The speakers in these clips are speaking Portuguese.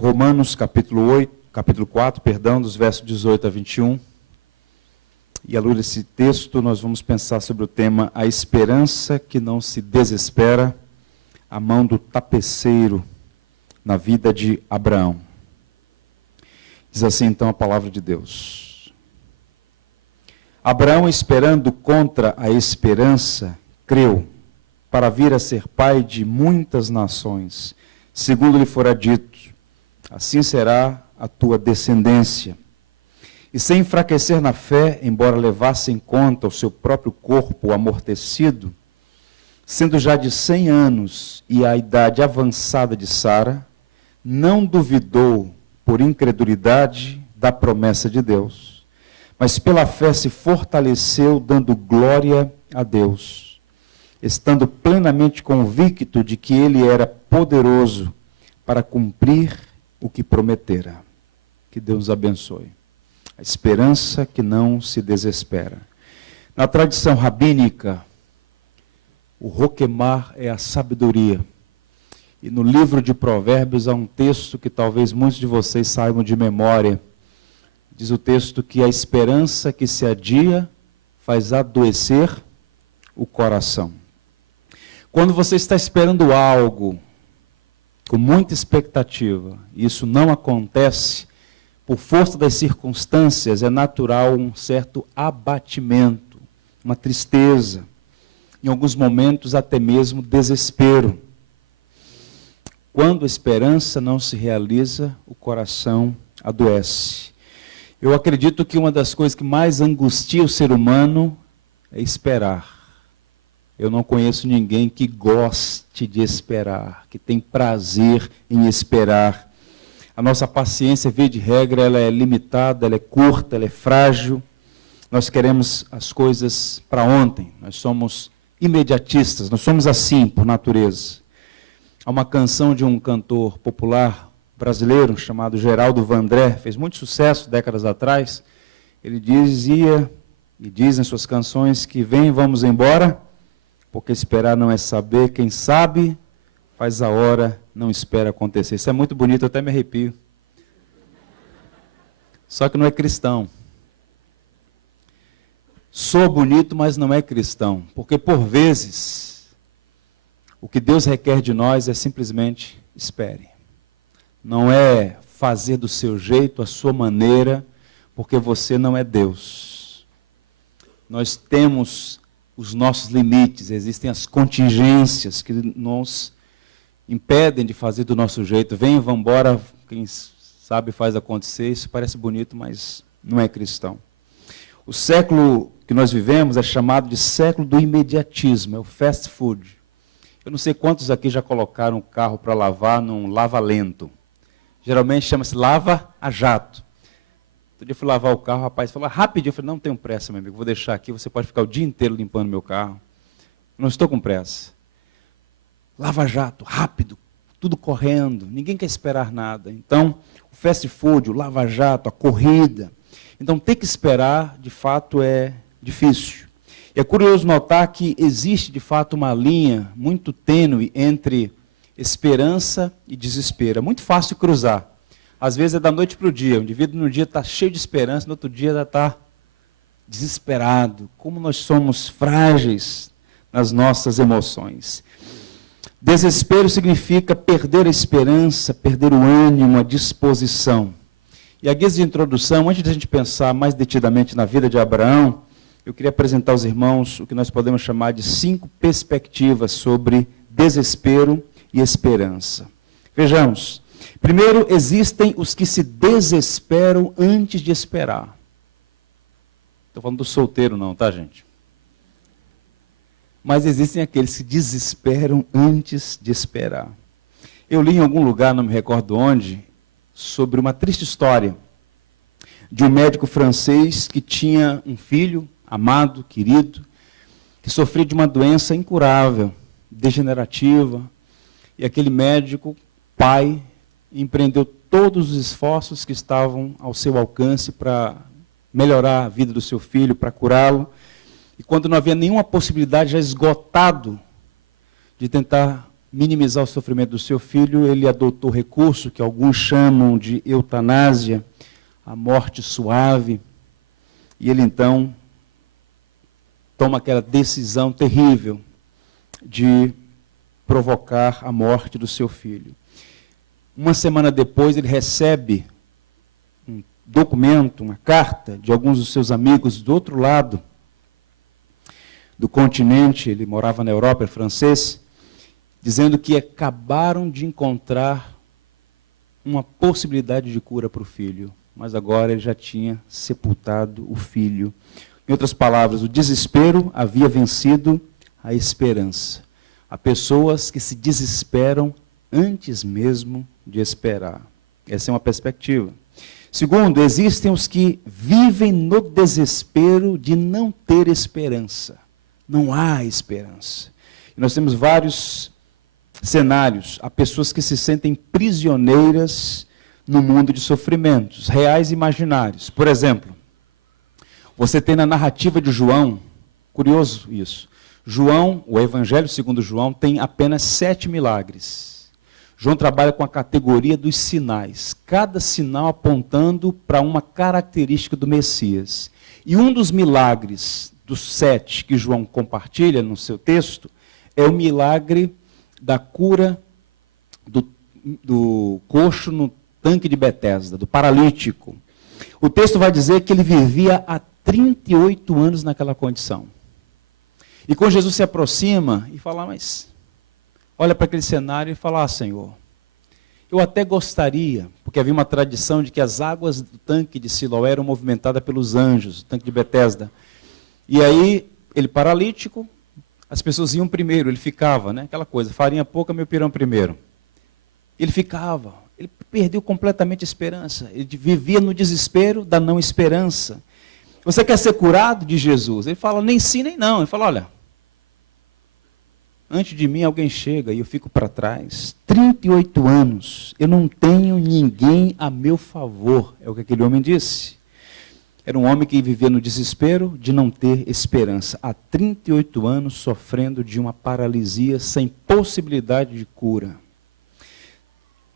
Romanos capítulo 4, dos versos 18 a 21. E à luz desse texto, nós vamos pensar sobre o tema A Esperança que Não Se Desespera, a mão do tapeceiro na vida de Abraão. Diz assim então a palavra de Deus. Abraão, esperando contra a esperança, creu, para vir a ser pai de muitas nações, segundo lhe fora dito, assim será a tua descendência. E sem enfraquecer na fé, embora levasse em conta o seu próprio corpo amortecido, sendo já de 100 anos e a idade avançada de Sara, não duvidou por incredulidade da promessa de Deus, mas pela fé se fortaleceu, dando glória a Deus, estando plenamente convicto de que ele era poderoso para cumprir o que prometera. Que Deus nos abençoe. A esperança que não se desespera. Na tradição rabínica, o roquemar é a sabedoria. E no livro de Provérbios há um texto que talvez muitos de vocês saibam de memória. Diz o texto que a esperança que se adia faz adoecer o coração. Quando você está esperando algo com muita expectativa, e isso não acontece, por força das circunstâncias, é natural um certo abatimento, uma tristeza, em alguns momentos até mesmo desespero. Quando a esperança não se realiza, o coração adoece. Eu acredito que uma das coisas que mais angustia o ser humano é esperar. Eu não conheço ninguém que goste de esperar, que tem prazer em esperar. A nossa paciência, via de regra, ela é limitada, ela é curta, ela é frágil. Nós queremos as coisas para ontem. Nós somos imediatistas, nós somos assim por natureza. Há uma canção de um cantor popular brasileiro chamado Geraldo Vandré, fez muito sucesso décadas atrás. Ele dizia e diz em suas canções que vem, vamos embora, porque esperar não é saber, quem sabe faz a hora, não espera acontecer. Isso é muito bonito, eu até me arrepio. Só que não é cristão. Sou bonito, mas não é cristão. Porque, por vezes, o que Deus requer de nós é simplesmente espere. Não é fazer do seu jeito, a sua maneira, porque você não é Deus. Nós temos os nossos limites, existem as contingências que nos impedem de fazer do nosso jeito. Vem, vamos embora, quem sabe faz acontecer. Isso parece bonito, mas não é cristão. O século que nós vivemos é chamado de século do imediatismo, é o fast food. Eu não sei quantos aqui já colocaram o carro para lavar num lava-lento. Geralmente chama-se lava a jato. Outro dia eu fui lavar o carro, o rapaz falou, rapidinho. Eu falei, não tenho pressa, meu amigo, vou deixar aqui, você pode ficar o dia inteiro limpando meu carro. Eu não estou com pressa. Lava-jato, rápido, tudo correndo, ninguém quer esperar nada. Então, o fast food, o lava-jato, a corrida. Então, ter que esperar, de fato, é difícil. E é curioso notar que existe, de fato, uma linha muito tênue entre esperança e desespero. É muito fácil cruzar. Às vezes é da noite para o dia. O indivíduo no dia está cheio de esperança, no outro dia já está desesperado. Como nós somos frágeis nas nossas emoções. Desespero significa perder a esperança, perder o ânimo, a disposição. E a guisa de introdução, antes de a gente pensar mais detidamente na vida de Abraão, eu queria apresentar aos irmãos o que nós podemos chamar de 5 perspectivas sobre desespero e esperança. Vejamos. Primeiro, existem os que se desesperam antes de esperar. Estou falando do solteiro não, tá, gente? Mas existem aqueles que desesperam antes de esperar. Eu li em algum lugar, não me recordo onde, sobre uma triste história de um médico francês que tinha um filho amado, querido, que sofria de uma doença incurável, degenerativa, e aquele médico, pai, empreendeu todos os esforços que estavam ao seu alcance para melhorar a vida do seu filho, para curá-lo. E quando não havia nenhuma possibilidade, já esgotado de tentar minimizar o sofrimento do seu filho, ele adotou recurso que alguns chamam de eutanásia, a morte suave, e ele então toma aquela decisão terrível de provocar a morte do seu filho. Uma semana depois, ele recebe um documento, uma carta de alguns dos seus amigos do outro lado do continente, ele morava na Europa, era francês, dizendo que acabaram de encontrar uma possibilidade de cura para o filho, mas agora ele já tinha sepultado o filho. Em outras palavras, o desespero havia vencido a esperança. Há pessoas que se desesperam antes mesmo de esperar. Essa é uma perspectiva. Segundo, existem os que vivem no desespero de não ter esperança. Não há esperança. E nós temos vários cenários. Há pessoas que se sentem prisioneiras no mundo de sofrimentos, reais e imaginários. Por exemplo, você tem na narrativa de João, curioso isso, João, o Evangelho segundo João, tem apenas 7 milagres. João trabalha com a categoria dos sinais, cada sinal apontando para uma característica do Messias. E um dos milagres dos 7 que João compartilha no seu texto é o milagre da cura do coxo no tanque de Betesda, do paralítico. O texto vai dizer que ele vivia há 38 anos naquela condição. E quando Jesus se aproxima e fala, mas olha para aquele cenário e fala, Senhor, eu até gostaria, porque havia uma tradição de que as águas do tanque de Siloé eram movimentadas pelos anjos, o tanque de Betesda. E aí, ele paralítico, as pessoas iam primeiro, ele ficava, né? Aquela coisa, farinha pouca, meu pirão primeiro. Ele ficava, ele perdeu completamente a esperança, ele vivia no desespero da não esperança. Você quer ser curado de Jesus? Ele fala, nem sim, nem não. Ele fala, olha, antes de mim alguém chega e eu fico para trás. 38 anos, eu não tenho ninguém a meu favor, é o que aquele homem disse. Era um homem que vivia no desespero de não ter esperança. Há 38 anos sofrendo de uma paralisia sem possibilidade de cura.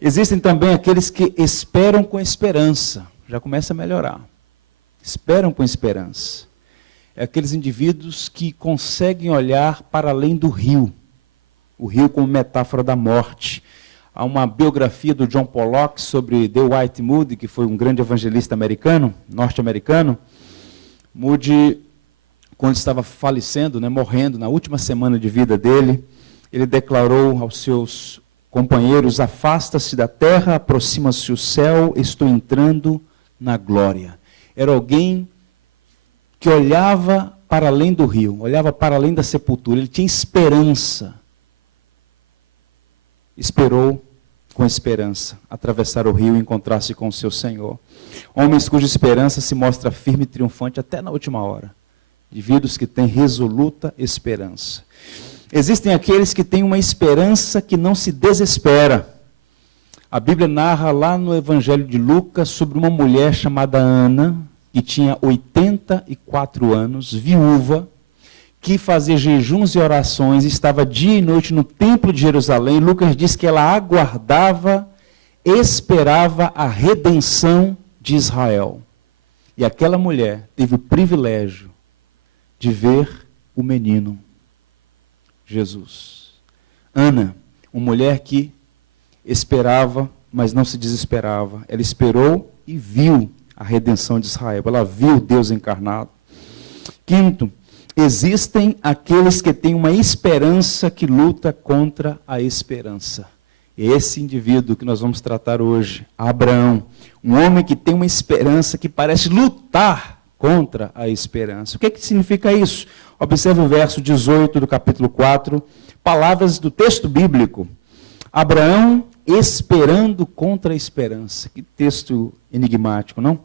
Existem também aqueles que esperam com esperança. Já começa a melhorar. Esperam com esperança. É aqueles indivíduos que conseguem olhar para além do rio. O rio como metáfora da morte. Há uma biografia do John Pollock sobre Dwight Moody, que foi um grande evangelista americano, norte-americano. Moody, quando estava falecendo, né, morrendo, na última semana de vida dele, ele declarou aos seus companheiros, afasta-se da terra, aproxima-se o céu, estou entrando na glória. Era alguém que olhava para além do rio, olhava para além da sepultura, ele tinha esperança. Esperou com esperança atravessar o rio e encontrar-se com o seu Senhor. Homens cuja esperança se mostra firme e triunfante até na última hora. Indivíduos que têm resoluta esperança. Existem aqueles que têm uma esperança que não se desespera. A Bíblia narra lá no Evangelho de Lucas sobre uma mulher chamada Ana, que tinha 84 anos, viúva, que fazia jejuns e orações, estava dia e noite no templo de Jerusalém. Lucas diz que ela aguardava, esperava a redenção de Israel. E aquela mulher teve o privilégio de ver o menino, Jesus. Ana, uma mulher que esperava, mas não se desesperava. Ela esperou e viu a redenção de Israel. Ela viu Deus encarnado. Quinto, existem aqueles que têm uma esperança que luta contra a esperança. Esse indivíduo que nós vamos tratar hoje, Abraão, um homem que tem uma esperança que parece lutar contra a esperança. O que significa isso? Observe o verso 18 do capítulo 4, palavras do texto bíblico. Abraão esperando contra a esperança. Que texto enigmático, não?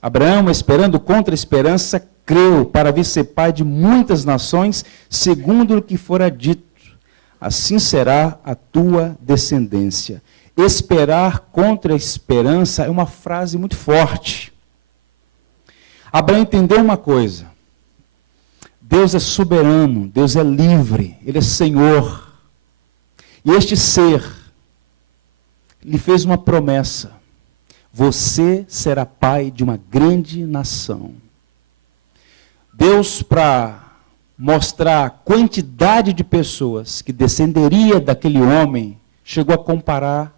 Abraão, esperando contra a esperança, creu para vir ser pai de muitas nações, segundo o que fora dito. Assim será a tua descendência. Esperar contra a esperança é uma frase muito forte. Abraão entendeu uma coisa. Deus é soberano, Deus é livre, Ele é Senhor. E este ser lhe fez uma promessa: você será pai de uma grande nação. Deus, para mostrar a quantidade de pessoas que descenderia daquele homem, chegou a comparar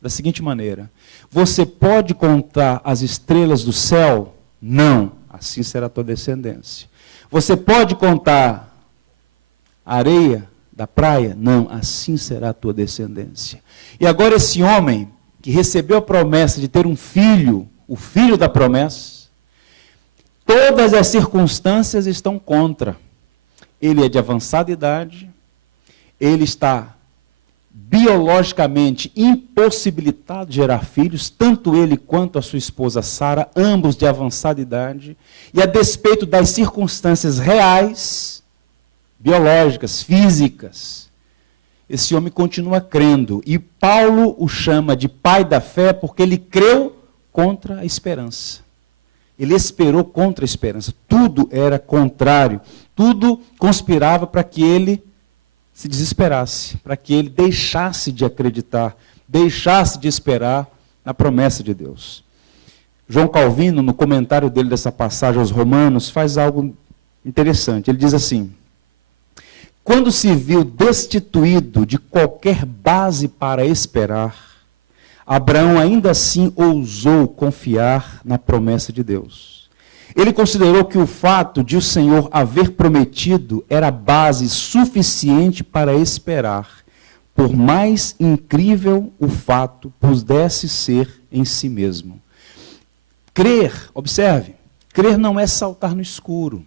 da seguinte maneira: você pode contar as estrelas do céu? Não, assim será a tua descendência. Você pode contar a areia da praia? Não, assim será a tua descendência. E agora esse homem, que recebeu a promessa de ter um filho, o filho da promessa, todas as circunstâncias estão contra. Ele é de avançada idade, ele está biologicamente impossibilitado de gerar filhos, tanto ele quanto a sua esposa Sara, ambos de avançada idade, e a despeito das circunstâncias reais, biológicas, físicas, esse homem continua crendo. E Paulo o chama de pai da fé porque ele creu contra a esperança. Ele esperou contra a esperança. Tudo era contrário. Tudo conspirava para que ele se desesperasse, para que ele deixasse de acreditar, deixasse de esperar na promessa de Deus. João Calvino, no comentário dele dessa passagem aos Romanos, faz algo interessante. Ele diz assim: quando se viu destituído de qualquer base para esperar, Abraão ainda assim ousou confiar na promessa de Deus. Ele considerou que o fato de o Senhor haver prometido era base suficiente para esperar, por mais incrível o fato pudesse ser em si mesmo. Crer, observe, crer não é saltar no escuro.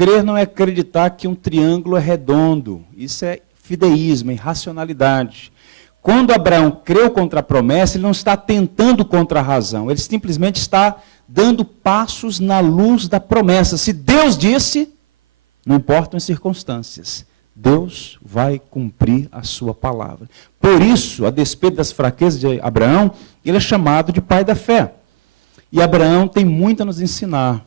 Crer não é acreditar que um triângulo é redondo. Isso é fideísmo, é irracionalidade. Quando Abraão creu contra a promessa, ele não está tentando contra a razão. Ele simplesmente está dando passos na luz da promessa. Se Deus disse, não importam as circunstâncias, Deus vai cumprir a sua palavra. Por isso, a despeito das fraquezas de Abraão, ele é chamado de pai da fé. E Abraão tem muito a nos ensinar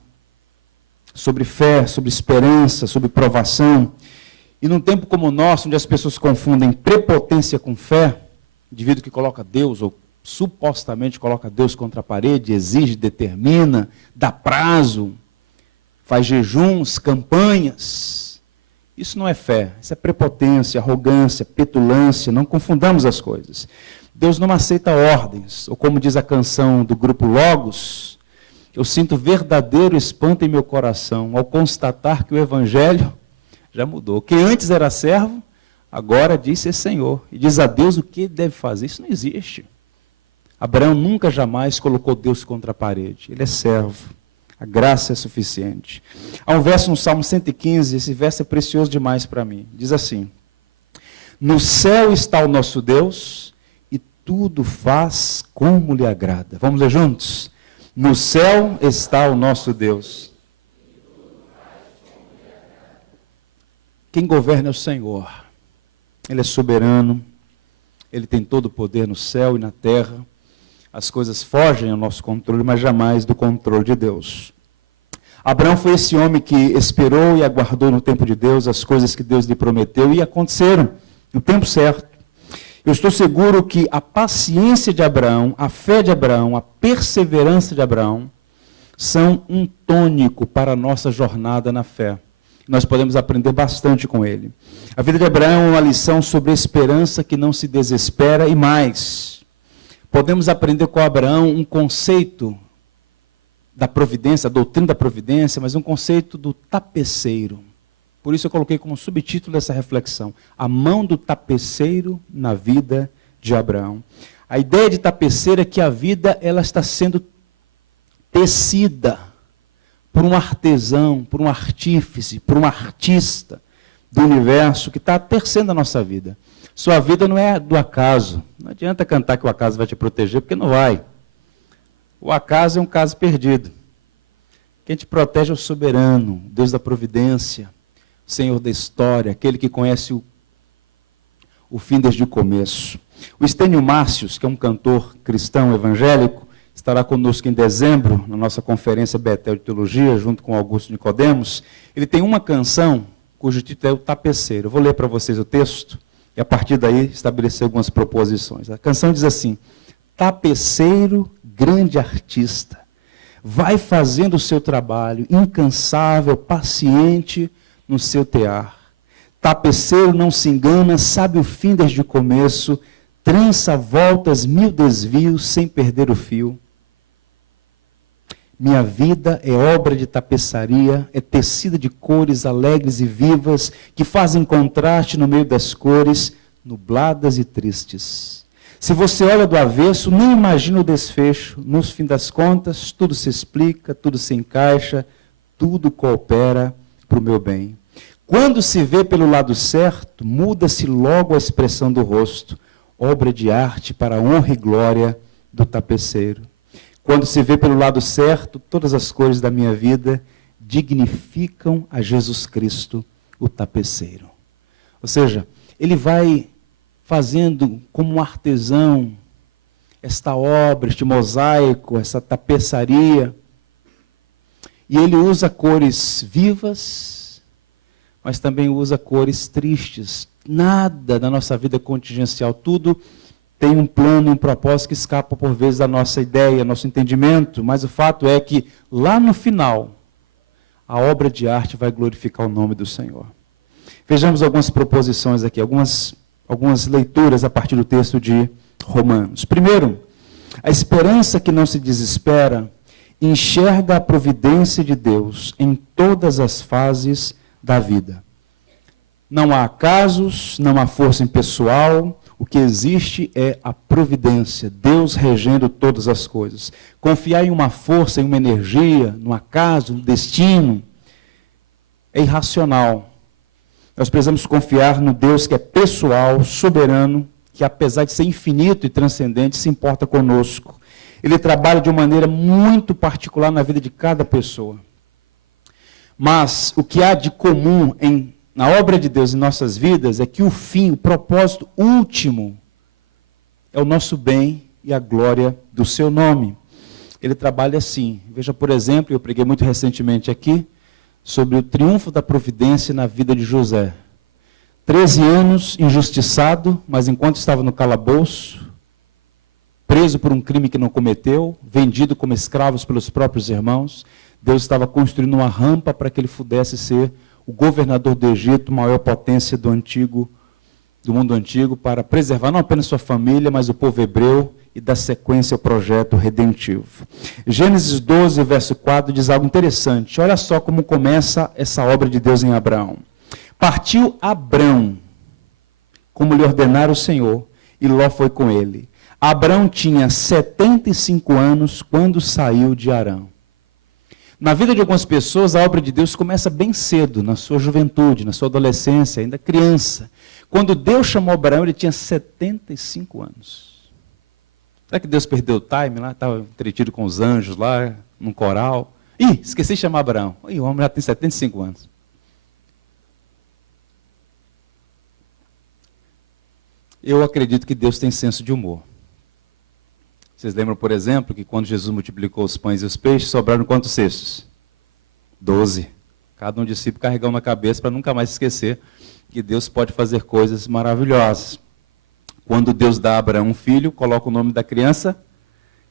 sobre fé, sobre esperança, sobre provação. E num tempo como o nosso, onde as pessoas confundem prepotência com fé, o indivíduo que coloca Deus, ou supostamente coloca Deus contra a parede, exige, determina, dá prazo, faz jejuns, campanhas. Isso não é fé, isso é prepotência, arrogância, petulância, não confundamos as coisas. Deus não aceita ordens, ou como diz a canção do grupo Logos, eu sinto verdadeiro espanto em meu coração ao constatar que o Evangelho já mudou. Quem antes era servo, agora diz ser Senhor. E diz a Deus o que deve fazer. Isso não existe. Abraão nunca jamais colocou Deus contra a parede. Ele é servo. A graça é suficiente. Há um verso no Salmo 115, esse verso é precioso demais para mim. Diz assim: no céu está o nosso Deus e tudo faz como lhe agrada. Vamos ler juntos? No céu está o nosso Deus. Quem governa é o Senhor. Ele é soberano. Ele tem todo o poder no céu e na terra. As coisas fogem ao nosso controle, mas jamais do controle de Deus. Abraão foi esse homem que esperou e aguardou no tempo de Deus as coisas que Deus lhe prometeu e aconteceram no tempo certo. Eu estou seguro que a paciência de Abraão, a fé de Abraão, a perseverança de Abraão são um tônico para a nossa jornada na fé. Nós podemos aprender bastante com ele. A vida de Abraão é uma lição sobre a esperança que não se desespera e mais. Podemos aprender com Abraão um conceito da providência, a doutrina da providência, mas um conceito do tapeceiro. Por isso eu coloquei como subtítulo dessa reflexão, a mão do tapeceiro na vida de Abraão. A ideia de tapeceiro é que a vida ela está sendo tecida por um artesão, por um artífice, por um artista do universo que está tecendo a nossa vida. Sua vida não é do acaso. Não adianta cantar que o acaso vai te proteger, porque não vai. O acaso é um caso perdido. Quem te protege é o soberano, Deus da providência, Senhor da história, aquele que conhece o fim desde o começo. O Estênio Márcios, que é um cantor cristão evangélico, estará conosco em dezembro, na nossa conferência Betel de Teologia, junto com Augusto Nicodemos. Ele tem uma canção, cujo título é O Tapeceiro. Eu vou ler para vocês o texto, E a partir daí estabelecer algumas proposições. A canção diz assim: tapeceiro, grande artista, vai fazendo o seu trabalho, incansável, paciente no seu tear. Tapeceiro não se engana, sabe o fim desde o começo, trança voltas, 1000 desvios, sem perder o fio. Minha vida é obra de tapeçaria, é tecida de cores alegres e vivas, que fazem contraste no meio das cores, nubladas e tristes. Se você olha do avesso, nem imagina o desfecho. No fim das contas, tudo se explica, tudo se encaixa, tudo coopera para o meu bem. Quando se vê pelo lado certo, muda-se logo a expressão do rosto, obra de arte para a honra e glória do tapeceiro. Quando se vê pelo lado certo, todas as cores da minha vida dignificam a Jesus Cristo, o tapeceiro. Ou seja, ele vai fazendo como um artesão esta obra, este mosaico, essa tapeçaria. E ele usa cores vivas, mas também usa cores tristes. Nada da nossa vida é contingencial, tudo tem um plano, um propósito que escapa por vezes da nossa ideia, nosso entendimento, mas o fato é que lá no final, a obra de arte vai glorificar o nome do Senhor. Vejamos algumas proposições aqui, algumas leituras a partir do texto de Romanos. Primeiro, a esperança que não se desespera enxerga a providência de Deus em todas as fases da vida. Não há acasos, não há força impessoal, o que existe é a providência, Deus regendo todas as coisas. Confiar em uma força, em uma energia, no acaso, no destino, é irracional. Nós precisamos confiar no Deus que é pessoal, soberano, que apesar de ser infinito e transcendente, se importa conosco. Ele trabalha de uma maneira muito particular na vida de cada pessoa. Mas o que há de comum na obra de Deus em nossas vidas é que o fim, o propósito último, é o nosso bem e a glória do seu nome. Ele trabalha assim. Veja, por exemplo, eu preguei muito recentemente aqui, sobre o triunfo da providência na vida de José. 13 anos, injustiçado, mas enquanto estava no calabouço, preso por um crime que não cometeu, vendido como escravos pelos próprios irmãos, Deus estava construindo uma rampa para que ele pudesse ser o governador do Egito, maior potência do mundo antigo, para preservar não apenas sua família, mas o povo hebreu e dar sequência ao projeto redentivo. Gênesis 12, verso 4, diz algo interessante. Olha só como começa essa obra de Deus em Abraão. Partiu Abrão, como lhe ordenara o Senhor, e Ló foi com ele. Abrão tinha 75 anos quando saiu de Harã. Na vida de algumas pessoas, a obra de Deus começa bem cedo, na sua juventude, na sua adolescência, ainda criança. Quando Deus chamou Abraão, ele tinha 75 anos. Será que Deus perdeu o time lá? Estava entretido com os anjos lá, num coral. Ih, esqueci de chamar Abraão. Ih, o homem já tem 75 anos. Eu acredito que Deus tem senso de humor. Vocês lembram, por exemplo, que quando Jesus multiplicou os pães e os peixes, sobraram quantos cestos? 12. Cada um discípulo carregou na cabeça para nunca mais esquecer que Deus pode fazer coisas maravilhosas. Quando Deus dá a Abraão um filho, coloca o nome da criança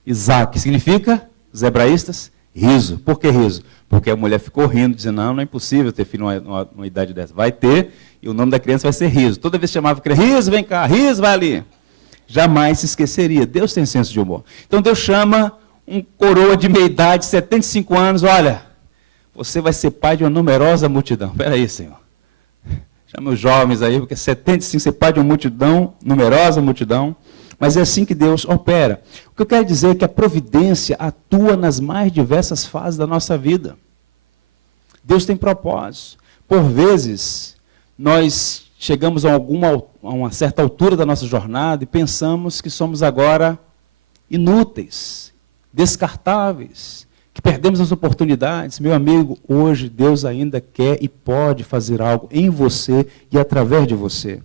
Isaac. Significa, os hebraístas, riso. Por que riso? Porque a mulher ficou rindo, dizendo, não é impossível ter filho numa idade dessa. Vai ter, e o nome da criança vai ser Riso. Toda vez que chamava a criança, Riso, vem cá, Riso, vai ali. Jamais se esqueceria. Deus tem senso de humor. Então Deus chama um coroa de meia-idade, 75 anos, olha, você vai ser pai de uma numerosa multidão. Espera aí, Senhor. Chama os jovens aí, porque 75, ser pai de uma multidão, numerosa multidão. Mas é assim que Deus opera. O que eu quero dizer é que a providência atua nas mais diversas fases da nossa vida. Deus tem propósito. Por vezes, nós chegamos a uma certa altura da nossa jornada e pensamos que somos agora inúteis, descartáveis, que perdemos as oportunidades. Meu amigo, hoje Deus ainda quer e pode fazer algo em você e através de você.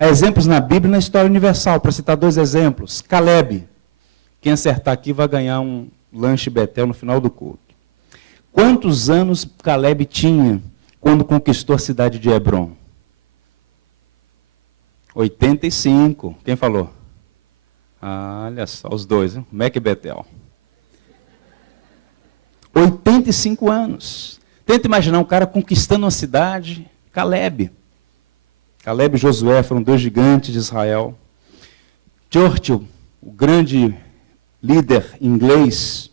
Há exemplos na Bíblia e na história universal. Para citar 2 exemplos. Caleb. Quem acertar aqui vai ganhar um lanche Betel no final do culto. Quantos anos Caleb tinha quando conquistou a cidade de Hebrom? 85. Quem falou? Olha só, os dois, hein? Mac e Betel. 85 anos. Tenta imaginar um cara conquistando uma cidade. Caleb. Caleb e Josué foram dois gigantes de Israel. Churchill, o grande líder inglês,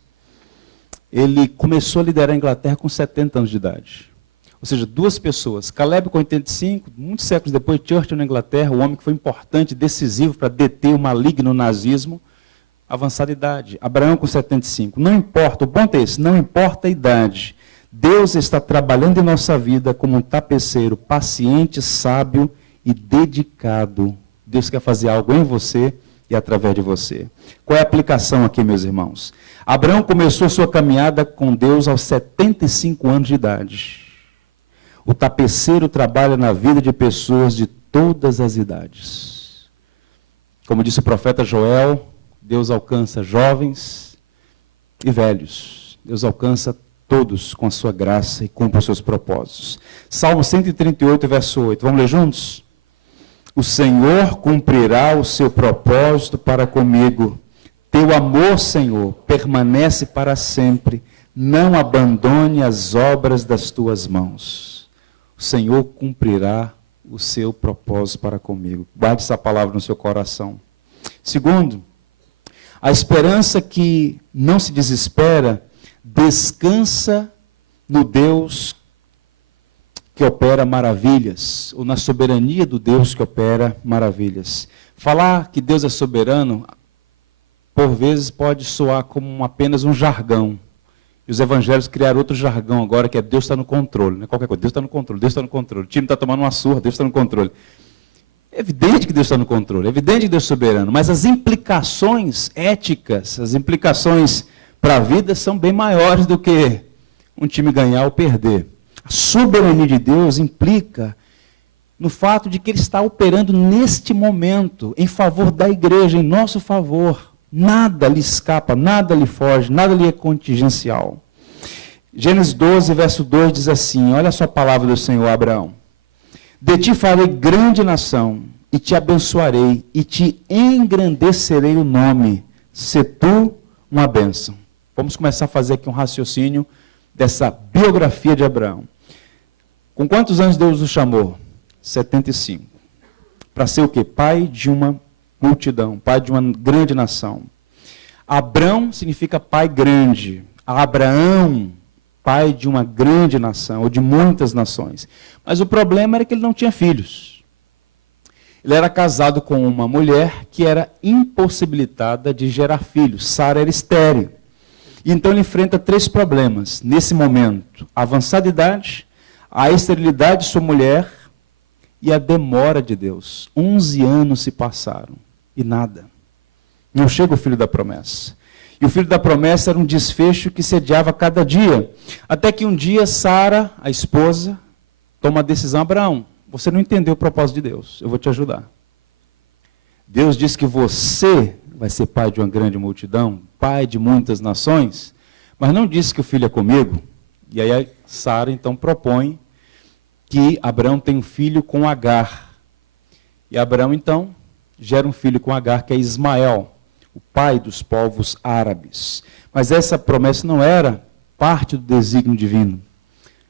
ele começou a liderar a Inglaterra com 70 anos de idade. Ou seja, duas pessoas. Caleb com 85, muitos séculos depois, Churchill na Inglaterra, o homem que foi importante, decisivo para deter o maligno nazismo, avançada idade. Abraão com 75. Não importa, o ponto é esse, não importa a idade. Deus está trabalhando em nossa vida como um tapeceiro paciente, sábio e dedicado. Deus quer fazer algo em você e através de você. Qual é a aplicação aqui, meus irmãos? Abraão começou sua caminhada com Deus aos 75 anos de idade. O tapeceiro trabalha na vida de pessoas de todas as idades. Como disse o profeta Joel, Deus alcança jovens e velhos. Deus alcança todos com a sua graça e cumpre os seus propósitos. Salmo 138, verso 8. Vamos ler juntos? O Senhor cumprirá o seu propósito para comigo. Teu amor, Senhor, permanece para sempre. Não abandone as obras das tuas mãos. O Senhor cumprirá o seu propósito para comigo. Guarde essa palavra no seu coração. Segundo, a esperança que não se desespera descansa no Deus que opera maravilhas, ou na soberania do Deus que opera maravilhas. Falar que Deus é soberano, por vezes pode soar como apenas um jargão. E os evangelhos criaram outro jargão agora, que é Deus está no controle. Não é qualquer coisa, Deus está no controle, Deus está no controle. O time está tomando uma surra, Deus está no controle. É evidente que Deus está no controle, é evidente que Deus é soberano, mas as implicações éticas, as implicações para a vida são bem maiores do que um time ganhar ou perder. A soberania de Deus implica no fato de que Ele está operando neste momento, em favor da igreja, em nosso favor. Nada lhe escapa, nada lhe foge, nada lhe é contingencial. Gênesis 12, verso 2 diz assim, olha só a palavra do Senhor, Abraão. De ti farei grande nação, e te abençoarei, e te engrandecerei o nome, se tu uma bênção. Vamos começar a fazer aqui um raciocínio dessa biografia de Abraão. Com quantos anos Deus o chamou? 75. Para ser o quê? Pai de uma multidão, pai de uma grande nação. Abrão significa pai grande. Abraão, pai de uma grande nação, ou de muitas nações. Mas o problema era que ele não tinha filhos. Ele era casado com uma mulher que era impossibilitada de gerar filhos. Sara era estéril. E então ele enfrenta três problemas nesse momento: a avançada idade, a esterilidade de sua mulher e a demora de Deus. 11 anos se passaram e nada. Não chega o filho da promessa. E o filho da promessa era um desfecho que se adiava cada dia. Até que um dia Sara, a esposa, toma a decisão: Abraão, você não entendeu o propósito de Deus, eu vou te ajudar. Deus diz que você vai ser pai de uma grande multidão, pai de muitas nações, mas não disse que o filho é comigo. E aí Sara então propõe que Abraão tenha um filho com Agar. E Abraão então gera um filho com Agar, que é Ismael, o pai dos povos árabes. Mas essa promessa não era parte do desígnio divino.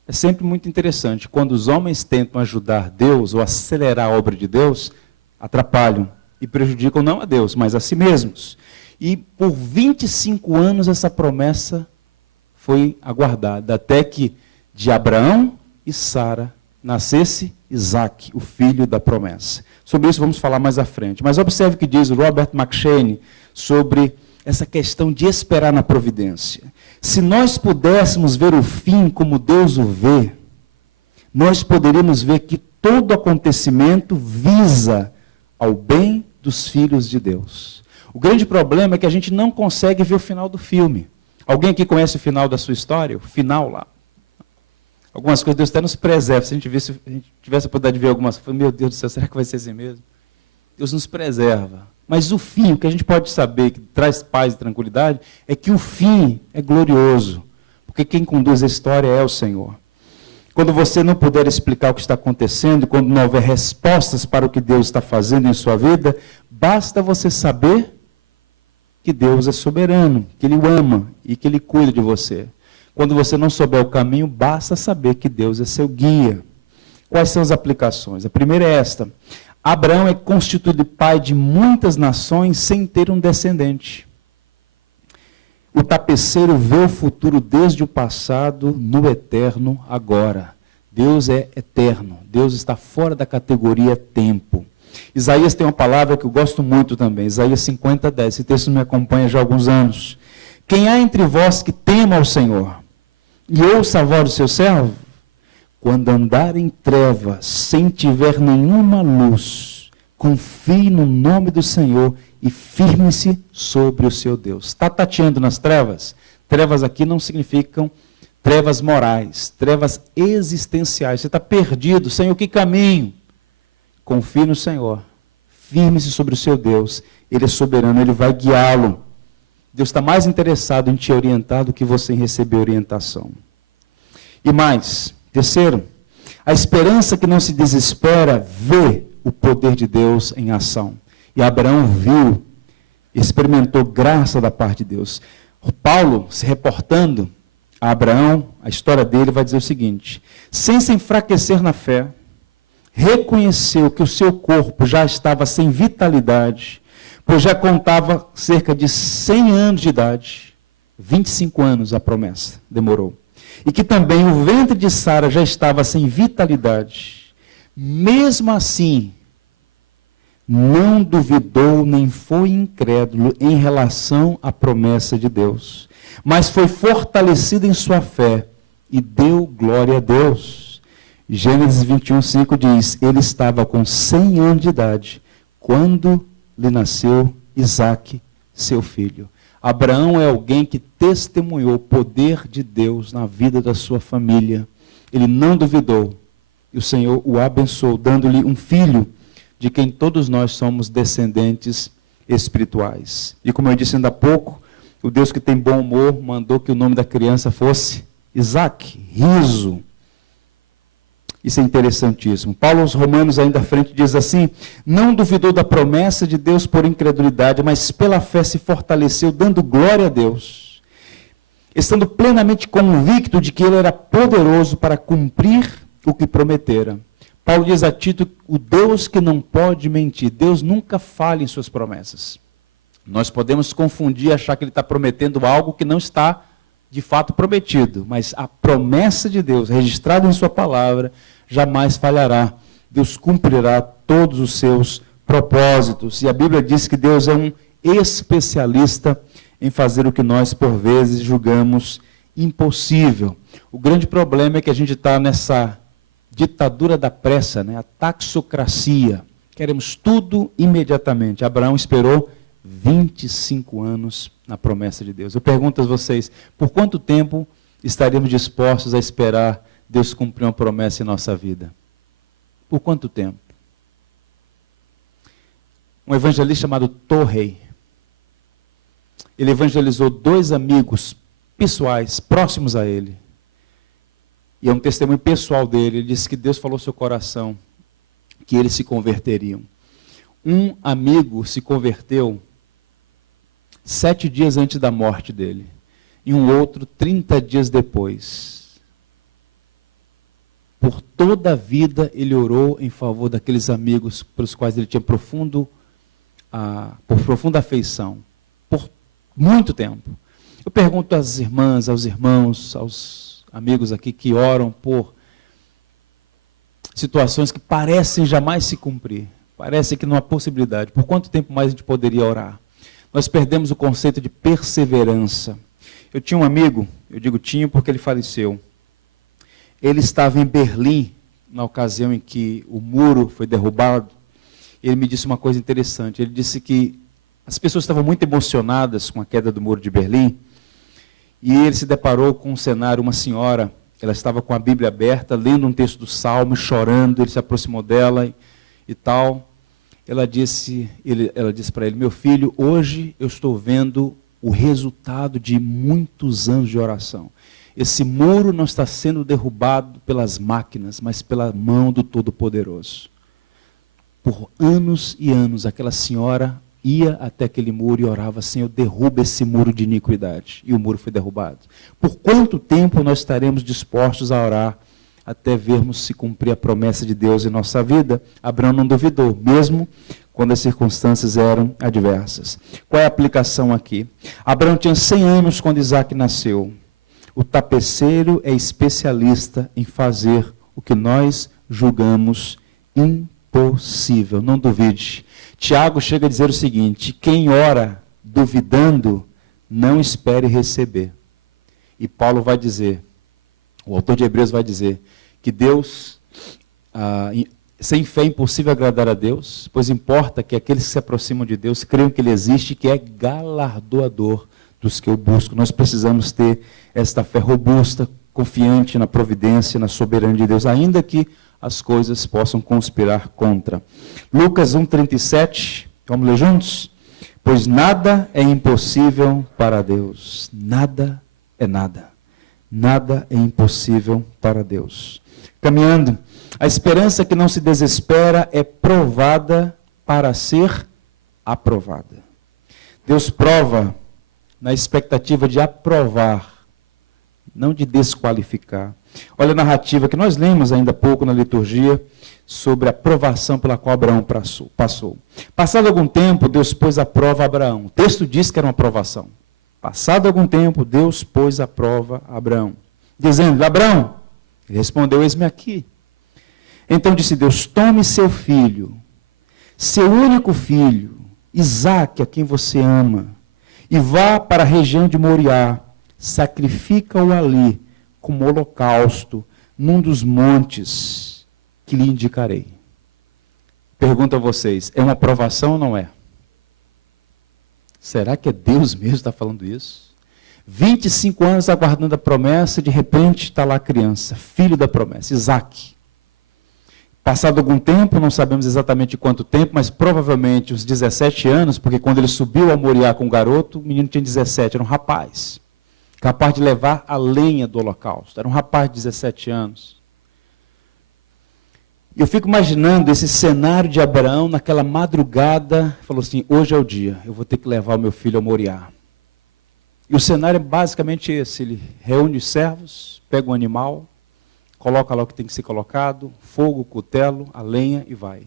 É sempre muito interessante, quando os homens tentam ajudar Deus ou acelerar a obra de Deus, atrapalham e prejudicam não a Deus, mas a si mesmos. E por 25 anos essa promessa foi aguardada, até que de Abraão e Sara nascesse Isaac, o filho da promessa. Sobre isso vamos falar mais à frente. Mas observe o que diz o Robert McCheyne sobre essa questão de esperar na providência. Se nós pudéssemos ver o fim como Deus o vê, nós poderíamos ver que todo acontecimento visa ao bem dos filhos de Deus. O grande problema é que a gente não consegue ver o final do filme. Alguém aqui conhece o final da sua história? O final lá. Algumas coisas Deus até nos preserva. Se a gente tivesse a oportunidade de ver algumas coisas, meu Deus do céu, será que vai ser assim mesmo? Deus nos preserva. Mas o fim, o que a gente pode saber, que traz paz e tranquilidade, é que o fim é glorioso. Porque quem conduz a história é o Senhor. Quando você não puder explicar o que está acontecendo, quando não houver respostas para o que Deus está fazendo em sua vida, basta você saber que Deus é soberano, que Ele o ama e que Ele cuida de você. Quando você não souber o caminho, basta saber que Deus é seu guia. Quais são as aplicações? A primeira é esta: Abraão é constituído pai de muitas nações sem ter um descendente. O tapeceiro vê o futuro desde o passado, no eterno agora. Deus é eterno. Deus está fora da categoria tempo. Isaías tem uma palavra que eu gosto muito também. Isaías 50:10. Esse texto me acompanha já há alguns anos. Quem há entre vós que tema ao Senhor e ouça a voz do seu servo? Quando andar em trevas, sem tiver nenhuma luz, confie no nome do Senhor e firme-se sobre o seu Deus. Está tateando nas trevas? Trevas aqui não significam trevas morais, trevas existenciais. Você está perdido, Senhor, que caminho? Confie no Senhor, firme-se sobre o seu Deus. Ele é soberano, Ele vai guiá-lo. Deus está mais interessado em te orientar do que você em receber orientação. E mais, terceiro, a esperança que não se desespera vê o poder de Deus em ação. E Abraão viu, experimentou graça da parte de Deus. Paulo, se reportando a Abraão, a história dele vai dizer o seguinte: sem se enfraquecer na fé, reconheceu que o seu corpo já estava sem vitalidade, pois já contava cerca de 100 anos de idade, 25 anos a promessa demorou, e que também o ventre de Sara já estava sem vitalidade. Mesmo assim, não duvidou nem foi incrédulo em relação à promessa de Deus, mas foi fortalecido em sua fé e deu glória a Deus. Gênesis 21:5 diz: ele estava com 100 anos de idade quando lhe nasceu Isaque, seu filho. Abraão é alguém que testemunhou o poder de Deus na vida da sua família. Ele não duvidou e o Senhor o abençoou, dando-lhe um filho de quem todos nós somos descendentes espirituais. E como eu disse ainda há pouco, o Deus que tem bom humor mandou que o nome da criança fosse Isaque, riso. Isso é interessantíssimo. Paulo aos Romanos ainda à frente diz assim: não duvidou da promessa de Deus por incredulidade, mas pela fé se fortaleceu, dando glória a Deus, estando plenamente convicto de que Ele era poderoso para cumprir o que prometera. Paulo diz a Tito: o Deus que não pode mentir. Deus nunca falha em suas promessas. Nós podemos confundir e achar que Ele está prometendo algo que não está de fato prometido, mas a promessa de Deus, registrada em sua palavra, jamais falhará. Deus cumprirá todos os seus propósitos. E a Bíblia diz que Deus é um especialista em fazer o que nós, por vezes, julgamos impossível. O grande problema é que a gente está nessa ditadura da pressa, né? A taxocracia. Queremos tudo imediatamente. Abraão esperou 25 anos na promessa de Deus. Eu pergunto a vocês, por quanto tempo estaríamos dispostos a esperar Deus cumprir uma promessa em nossa vida? Por quanto tempo? Um evangelista chamado Torrey, ele evangelizou 2 amigos pessoais, próximos a ele. E é um testemunho pessoal dele. Ele disse que Deus falou ao seu coração que eles se converteriam. Um amigo se converteu 7 dias antes da morte dele. E um outro 30 dias depois. Por toda a vida ele orou em favor daqueles amigos pelos quais ele tinha profunda afeição. Por muito tempo. Eu pergunto às irmãs, aos irmãos, aos amigos aqui que oram por situações que parecem jamais se cumprir. Parece que não há possibilidade. Por quanto tempo mais a gente poderia orar? Nós perdemos o conceito de perseverança. Eu tinha um amigo, eu digo tinha porque ele faleceu. Ele estava em Berlim, na ocasião em que o muro foi derrubado. Ele me disse uma coisa interessante. Ele disse que as pessoas estavam muito emocionadas com a queda do muro de Berlim. E ele se deparou com um cenário, uma senhora, ela estava com a Bíblia aberta, lendo um texto do Salmo, chorando. Ele se aproximou dela e tal. Ela disse para ele: meu filho, hoje eu estou vendo o resultado de muitos anos de oração. Esse muro não está sendo derrubado pelas máquinas, mas pela mão do Todo-Poderoso. Por anos e anos, aquela senhora ia até aquele muro e orava: Senhor, derruba esse muro de iniquidade. E o muro foi derrubado. Por quanto tempo nós estaremos dispostos a orar até vermos se cumprir a promessa de Deus em nossa vida? Abraão não duvidou, mesmo quando as circunstâncias eram adversas. Qual é a aplicação aqui? Abraão tinha 100 anos quando Isaac nasceu. O tapeceiro é especialista em fazer o que nós julgamos impossível. Não duvide. Tiago chega a dizer o seguinte: quem ora duvidando, não espere receber. E Paulo vai dizer, o autor de Hebreus vai dizer, que Deus, sem fé é impossível agradar a Deus, pois importa que aqueles que se aproximam de Deus creiam que Ele existe e que é galardoador dos que o buscam. Nós precisamos ter esta fé robusta, confiante na providência, na soberania de Deus, ainda que as coisas possam conspirar contra. Lucas 1,37, vamos ler juntos? Pois nada é impossível para Deus. Nada é nada. Nada é impossível para Deus. Caminhando, a esperança que não se desespera é provada para ser aprovada. Deus prova na expectativa de aprovar, não de desqualificar. Olha a narrativa que nós lemos ainda há pouco na liturgia sobre a provação pela qual Abraão passou. Passado algum tempo, Deus pôs à prova Abraão. O texto diz que era uma provação. Passado algum tempo, Deus pôs à prova Abraão, dizendo: Abraão, ele respondeu: eis-me aqui. Então disse Deus: tome seu filho, seu único filho, Isaque, a quem você ama, e vá para a região de Moriá, sacrifica-o ali como holocausto num dos montes que lhe indicarei. Pergunto a vocês, é uma aprovação ou não é? Será que é Deus mesmo que está falando isso? 25 anos aguardando a promessa, de repente está lá a criança, filho da promessa, Isaque. Passado algum tempo, não sabemos exatamente quanto tempo, mas provavelmente uns 17 anos, porque quando ele subiu a Moriá com o garoto, o menino tinha 17, era um rapaz, capaz de levar a lenha do holocausto. Era um rapaz de 17 anos. E eu fico imaginando esse cenário de Abraão naquela madrugada, falou assim: hoje é o dia, eu vou ter que levar o meu filho a Moriá. E o cenário é basicamente esse: ele reúne os servos, pega um animal, coloca lá o que tem que ser colocado, fogo, cutelo, a lenha e vai.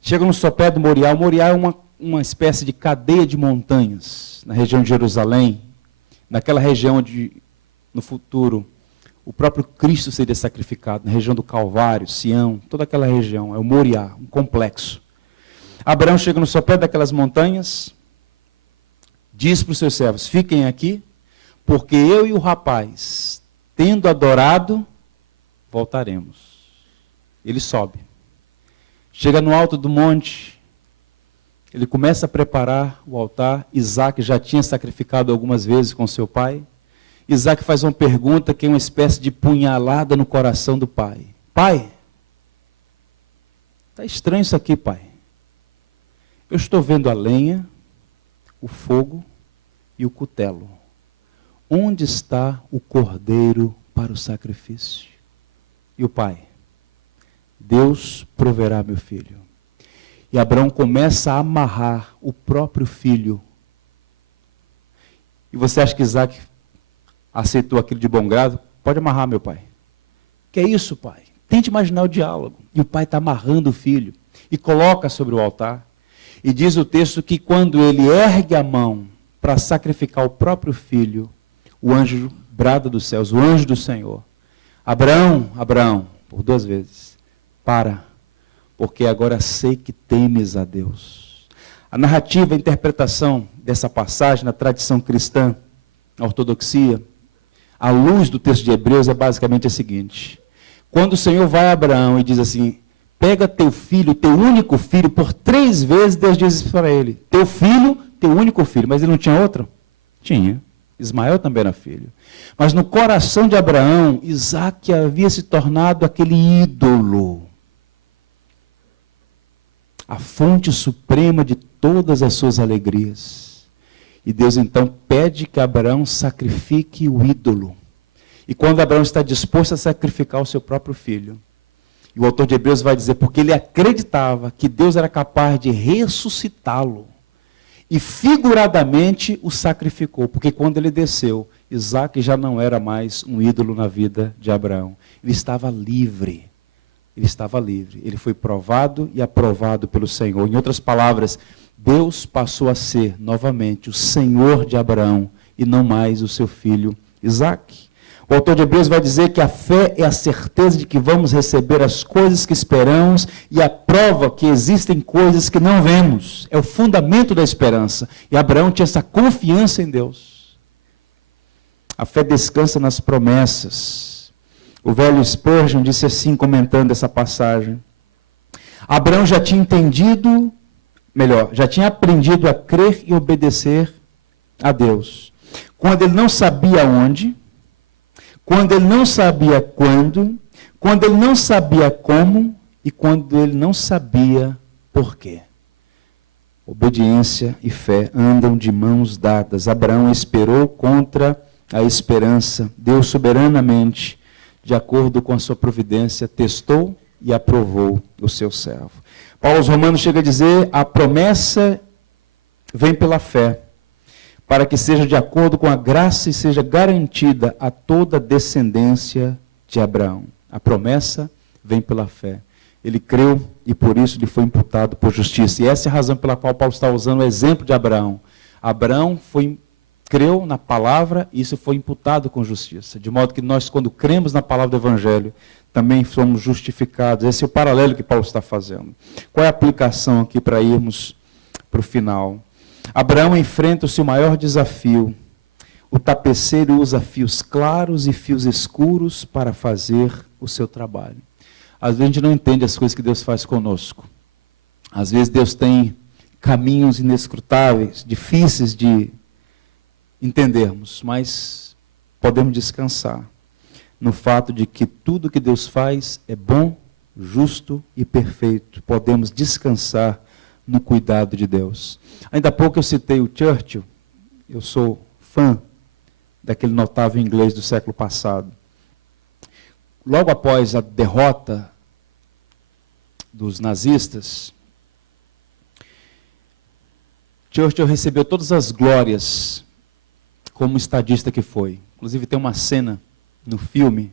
Chega no sopé do Moriá. O Moriá é uma espécie de cadeia de montanhas na região de Jerusalém, naquela região onde, no futuro, o próprio Cristo seria sacrificado, na região do Calvário, Sião, toda aquela região, é o Moriá, um complexo. Abraão chega no sopé daquelas montanhas, diz para os seus servos: fiquem aqui, porque eu e o rapaz, tendo adorado, voltaremos. Ele sobe. Chega no alto do monte, ele começa a preparar o altar. Isaque já tinha sacrificado algumas vezes com seu pai. Isaque faz uma pergunta que é uma espécie de punhalada no coração do pai. Pai, está estranho isso aqui, pai. Eu estou vendo a lenha, o fogo e o cutelo. Onde está o cordeiro para o sacrifício? E o pai: Deus proverá, meu filho. E Abraão começa a amarrar o próprio filho. E você acha que Isaque aceitou aquilo de bom grado? Pode amarrar, meu pai. Que é isso, pai? Tente imaginar o diálogo. E o pai está amarrando o filho e coloca sobre o altar. E diz o texto que quando ele ergue a mão para sacrificar o próprio filho, o anjo brada dos céus, o anjo do Senhor: Abraão, Abraão, por 2 vezes, para, porque agora sei que temes a Deus. A narrativa, a interpretação dessa passagem na tradição cristã, na ortodoxia, à luz do texto de Hebreus, é basicamente a seguinte: quando o Senhor vai a Abraão e diz assim: pega teu filho, teu único filho, por 3 vezes Deus diz isso para ele: teu filho, teu único filho. Mas ele não tinha outro? Tinha. Ismael também era filho. Mas no coração de Abraão, Isaque havia se tornado aquele ídolo, a fonte suprema de todas as suas alegrias. E Deus então pede que Abraão sacrifique o ídolo. E quando Abraão está disposto a sacrificar o seu próprio filho, e o autor de Hebreus vai dizer, porque ele acreditava que Deus era capaz de ressuscitá-lo, e figuradamente o sacrificou, porque quando ele desceu, Isaque já não era mais um ídolo na vida de Abraão. Ele estava livre. Ele estava livre. Ele foi provado e aprovado pelo Senhor. Em outras palavras, Deus passou a ser novamente o Senhor de Abraão e não mais o seu filho Isaque. O autor de Hebreus vai dizer que a fé é a certeza de que vamos receber as coisas que esperamos e a prova que existem coisas que não vemos. É o fundamento da esperança. E Abraão tinha essa confiança em Deus. A fé descansa nas promessas. O velho Spurgeon disse assim, comentando essa passagem: Abraão já tinha aprendido a crer e obedecer a Deus. Quando ele não sabia onde, quando ele não sabia quando, quando ele não sabia como e quando ele não sabia por quê. Obediência e fé andam de mãos dadas. Abraão esperou contra a esperança. Deus soberanamente, de acordo com a sua providência, testou e aprovou o seu servo. Paulo aos Romanos chega a dizer, a promessa vem pela fé, para que seja de acordo com a graça e seja garantida a toda a descendência de Abraão. A promessa vem pela fé. Ele creu e por isso lhe foi imputado por justiça. E essa é a razão pela qual Paulo está usando o exemplo de Abraão. Abraão creu na palavra e isso foi imputado com justiça. De modo que nós, quando cremos na palavra do Evangelho, também somos justificados. Esse é o paralelo que Paulo está fazendo. Qual é a aplicação aqui para irmos para o final? Abraão enfrenta o seu maior desafio. O tapeceiro usa fios claros e fios escuros para fazer o seu trabalho. Às vezes a gente não entende as coisas que Deus faz conosco. Às vezes Deus tem caminhos inescrutáveis, difíceis de entendermos, mas podemos descansar no fato de que tudo que Deus faz é bom, justo e perfeito. Podemos descansar no cuidado de Deus. Ainda há pouco eu citei o Churchill. Eu sou fã daquele notável inglês do século passado. Logo após a derrota dos nazistas, Churchill recebeu todas as glórias como estadista que foi. Inclusive tem uma cena no filme,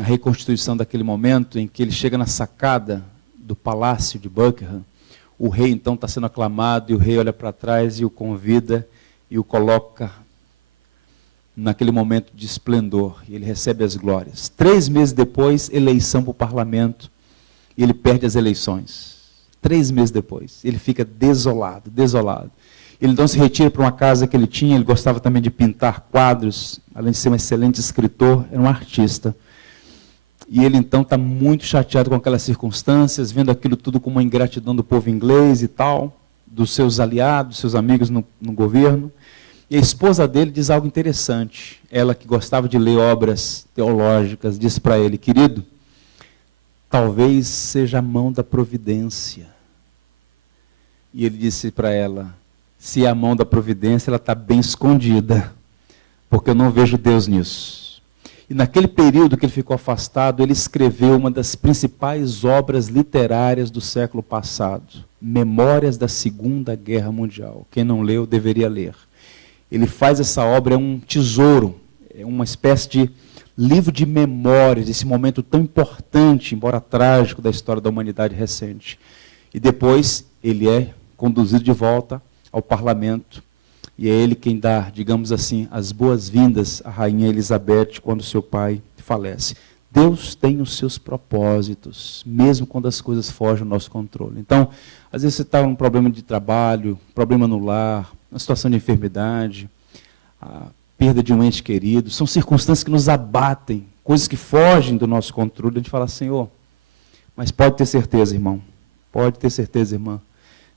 a reconstituição daquele momento em que ele chega na sacada do palácio de Buckingham. O rei então está sendo aclamado e o rei olha para trás e o convida e o coloca naquele momento de esplendor. E ele recebe as glórias. 3 meses depois, eleição para o parlamento e ele perde as eleições. 3 meses depois, ele fica desolado. Ele então se retira para uma casa que ele tinha, ele gostava também de pintar quadros, além de ser um excelente escritor, era um artista. E ele então está muito chateado com aquelas circunstâncias, vendo aquilo tudo como uma ingratidão do povo inglês e tal, dos seus aliados, seus amigos no governo. E a esposa dele diz algo interessante. Ela, que gostava de ler obras teológicas, diz para ele: querido, talvez seja a mão da providência. E ele disse para ela: se é a mão da providência, ela está bem escondida, porque eu não vejo Deus nisso. E naquele período que ele ficou afastado, ele escreveu uma das principais obras literárias do século passado, Memórias da Segunda Guerra Mundial. Quem não leu, deveria ler. Ele faz essa obra, é um tesouro, é uma espécie de livro de memórias, desse momento tão importante, embora trágico, da história da humanidade recente. E depois ele é conduzido de volta ao parlamento, e é ele quem dá, digamos assim, as boas-vindas à rainha Elizabeth quando seu pai falece. Deus tem os seus propósitos, mesmo quando as coisas fogem ao nosso controle. Então, às vezes você está num problema de trabalho, problema no lar, uma situação de enfermidade, a perda de um ente querido, são circunstâncias que nos abatem, coisas que fogem do nosso controle. A gente fala: Senhor, mas pode ter certeza, irmão, pode ter certeza, irmã,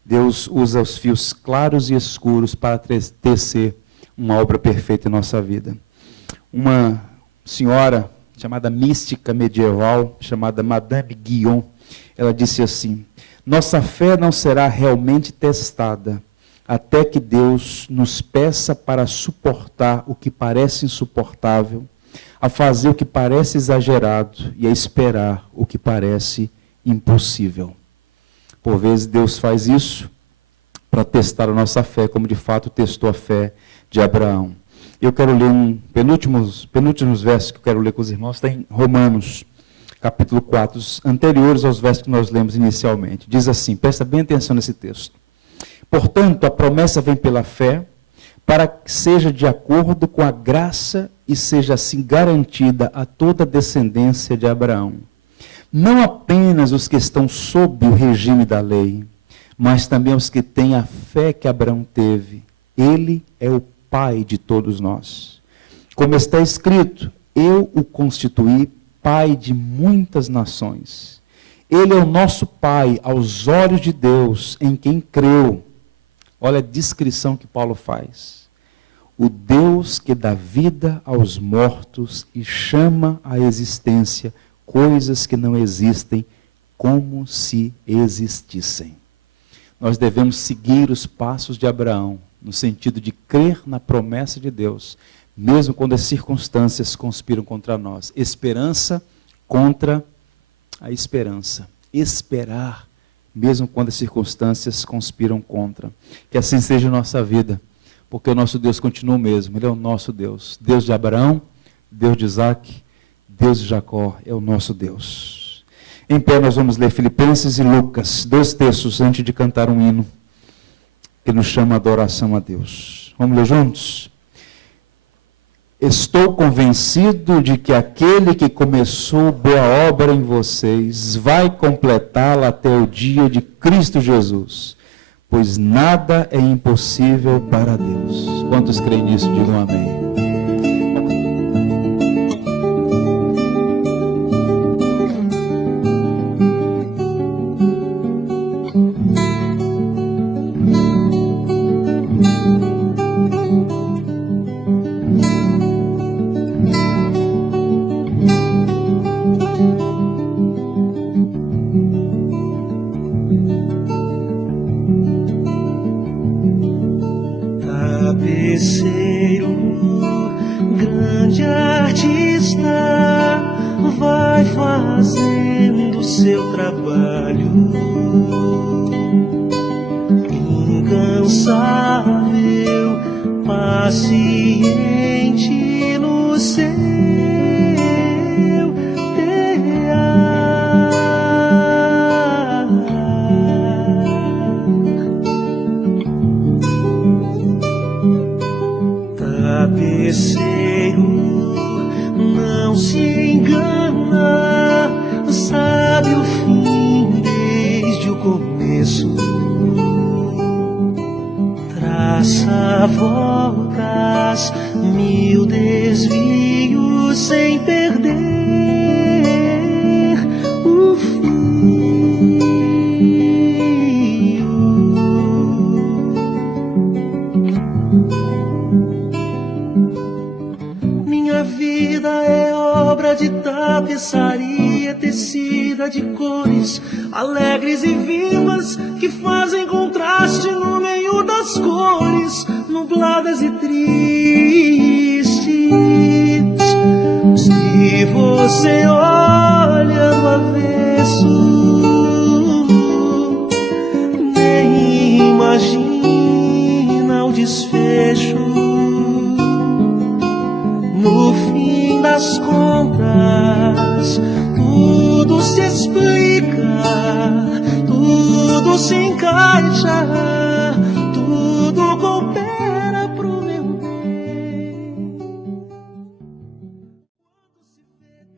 Deus usa os fios claros e escuros para tecer uma obra perfeita em nossa vida. Uma senhora chamada mística medieval, chamada Madame Guyon, ela disse assim: nossa fé não será realmente testada até que Deus nos peça para suportar o que parece insuportável, a fazer o que parece exagerado e a esperar o que parece impossível. Por vezes Deus faz isso para testar a nossa fé, como de fato testou a fé de Abraão. Eu quero ler penúltimos versos que eu quero ler com os irmãos, está em Romanos, capítulo 4, os anteriores aos versos que nós lemos inicialmente. Diz assim, presta bem atenção nesse texto. Portanto, a promessa vem pela fé, para que seja de acordo com a graça e seja assim garantida a toda a descendência de Abraão. Não apenas os que estão sob o regime da lei, mas também os que têm a fé que Abraão teve. Ele é o Pai de todos nós. Como está escrito, eu o constituí Pai de muitas nações. Ele é o nosso Pai aos olhos de Deus, em quem creu. Olha a descrição que Paulo faz. O Deus que dá vida aos mortos e chama à existência coisas que não existem como se existissem. Nós devemos seguir os passos de Abraão, no sentido de crer na promessa de Deus, mesmo quando as circunstâncias conspiram contra nós. Esperança contra a esperança. Esperar, mesmo quando as circunstâncias conspiram contra. Que assim seja a nossa vida, porque o nosso Deus continua o mesmo. Ele é o nosso Deus. Deus de Abraão, Deus de Isaac, Deus de Jacó, é o nosso Deus. Em pé nós vamos ler Filipenses e Lucas, 2 textos antes de cantar um hino que nos chama a adoração a Deus. Vamos ler juntos? Estou convencido de que aquele que começou boa obra em vocês vai completá-la até o dia de Cristo Jesus, pois nada é impossível para Deus. Quantos creem nisso, digam amém. Alegres e vivas, que fazem contraste no meio das cores, nubladas e tristes. Se você olha do avesso, nem imagina o desfecho. No fim das contas, tudo se explica, tudo se encaixa.